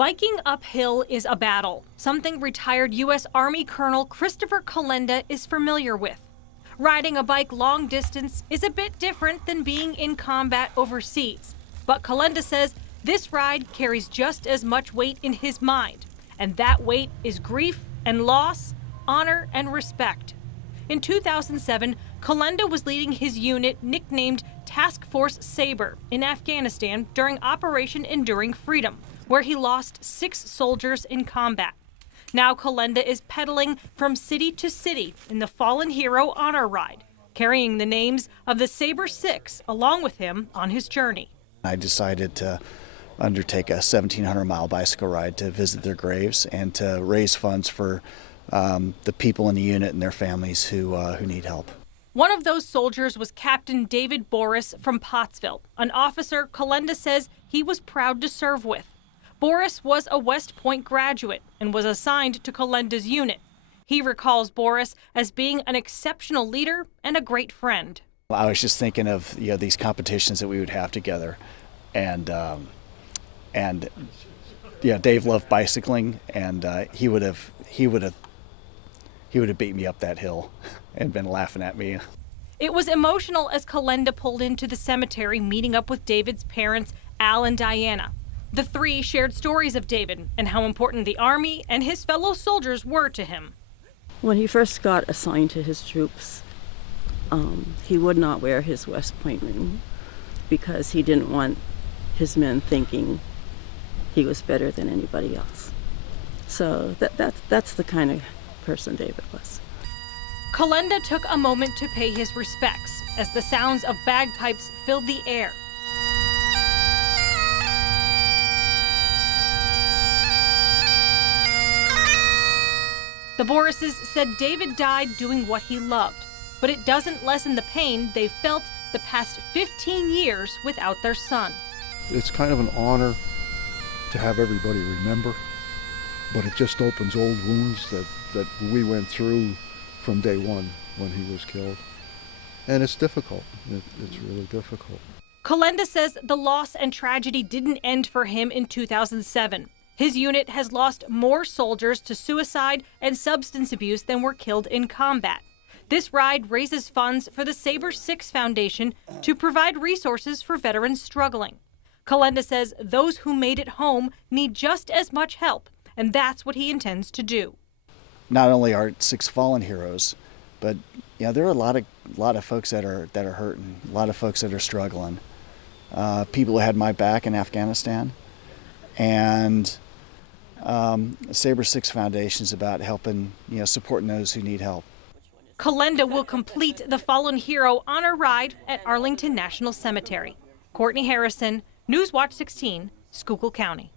Biking uphill is a battle, something retired U.S. Army Colonel Christopher Kalenda is familiar with. Riding a bike long distance is a bit different than being in combat overseas. But Kalenda says this ride carries just as much weight in his mind, and that weight is grief and loss, honor and respect. In 2007, Kalenda was leading his unit nicknamed Task Force Sabre in Afghanistan during Operation Enduring Freedom, where he lost 6 soldiers in combat. Now Kalenda is pedaling from city to city in the Fallen Hero Honor Ride, carrying the names of the Sabre 6 along with him on his journey. I decided to undertake a 1,700-mile bicycle ride to visit their graves and to raise funds for the people in the unit and their families who need help. One of those soldiers was Captain David Boris from Pottsville, an officer Kalenda says he was proud to serve with. Boris was a West Point graduate and was assigned to Kalenda's unit. He recalls Boris as being an exceptional leader and a great friend. I was just thinking of these competitions that we would have together, and Dave loved bicycling, and he would have beat me up that hill and been laughing at me. It was emotional as Kalenda pulled into the cemetery, meeting up with David's parents, Al and Diana. The three shared stories of David and how important the Army and his fellow soldiers were to him. When he first got assigned to his troops, he would not wear his West Point ring because he didn't want his men thinking he was better than anybody else. So that's the kind of person David was. Kalenda took a moment to pay his respects as the sounds of bagpipes filled the air. The Borises said David died doing what he loved, but it doesn't lessen the pain they've felt the past 15 years without their son. It's kind of an honor to have everybody remember, but it just opens old wounds that we went through from day one when he was killed. And it's difficult. It's really difficult. Kalenda says the loss and tragedy didn't end for him in 2007. His unit has lost more soldiers to suicide and substance abuse than were killed in combat. This ride raises funds for the Sabre 6 Foundation to provide resources for veterans struggling. Kalenda says those who made it home need just as much help, and that's what he intends to do. Not only our 6 fallen heroes, but there are a lot of folks that are hurting, a lot of folks that are struggling. People who had my back in Afghanistan, and Sabre 6 Foundation is about helping, supporting those who need help. Kalenda will complete the Fallen Hero Honor Ride at Arlington National Cemetery. Courtney Harrison, Newswatch 16, Schuylkill County.